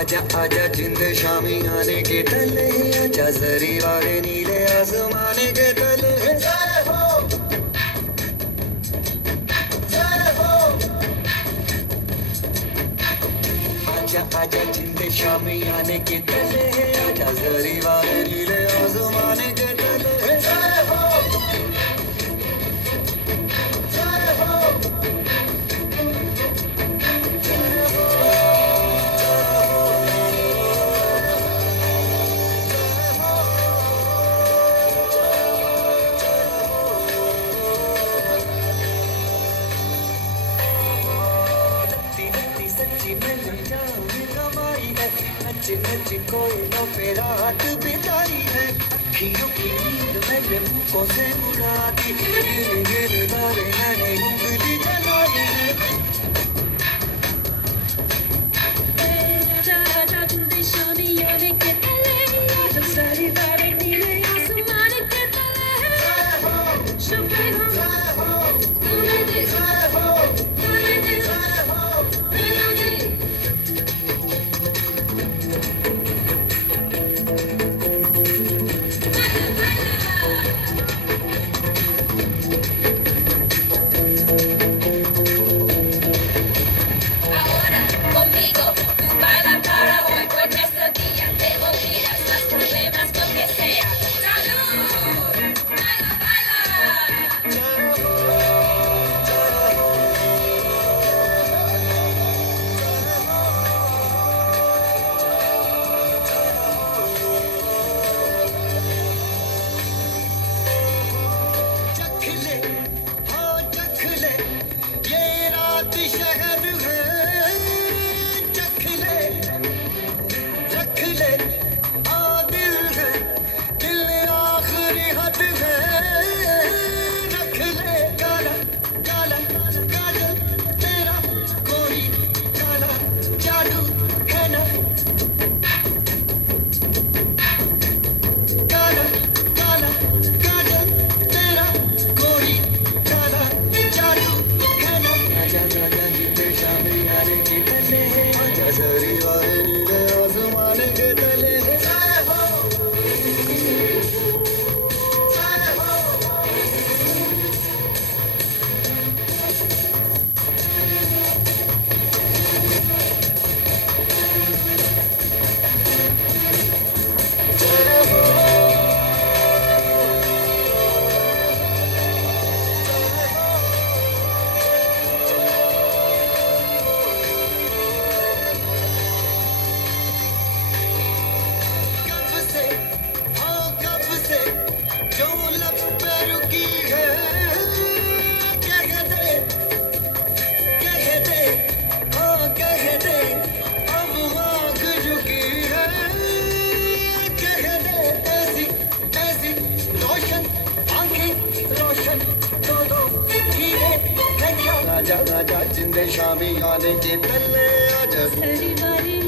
आजा आजा जिंद शामी आने के तले, आजा जरी वाले नीले आसमाने के तले। जय हो, जय हो। आजा आजा जिंद शामी आने के तले, आजा जरी वाले नीले आसमाने के तले। जय हो, जय हो। सच्ची में जान कमाई है, नच नच कोई तो मेरा हाथ बिताई है। अखियों की नींद मैंने मुझको से उड़ा दी, गिर गिर दारे मैंने उंगली जलाई है। आजा आजा जिंद शामी आने के तले, आजा सारी रातें नीले आसमान के तले। शुक्र हो तूने दे, तूने दे, तूने दे। Ahora conmigo, tú baila para hoy, porque este día te olvidas los problemas, lo que sea. ¡Salud! ¡Baila, baila! चख ले, हाँ चख ले, ये रात शहर है। चख ले, रख ले, हाँ दिल है, दिल आखिरी हद है। रख ले काला काला काजल, तेरा कोई काला जादू है ना। काला काला काजल, तेरा कोई काला जादू है ना। आजा आजा जिंद शामी आने के तले, आजा जरी वाले नीले आसमान के तले। जय हो, जय हो। कब से, हाँ कब से जो लब पे रुकी है। कह दे, हाँ कह दे, अब आँख झुकी है। कह दे ऐसी ऐसी रोशन आंखें, रोशन दोनों हीरे हैं क्या। आजा आजा जिंद शामी आने के तले, आजा सारी बारी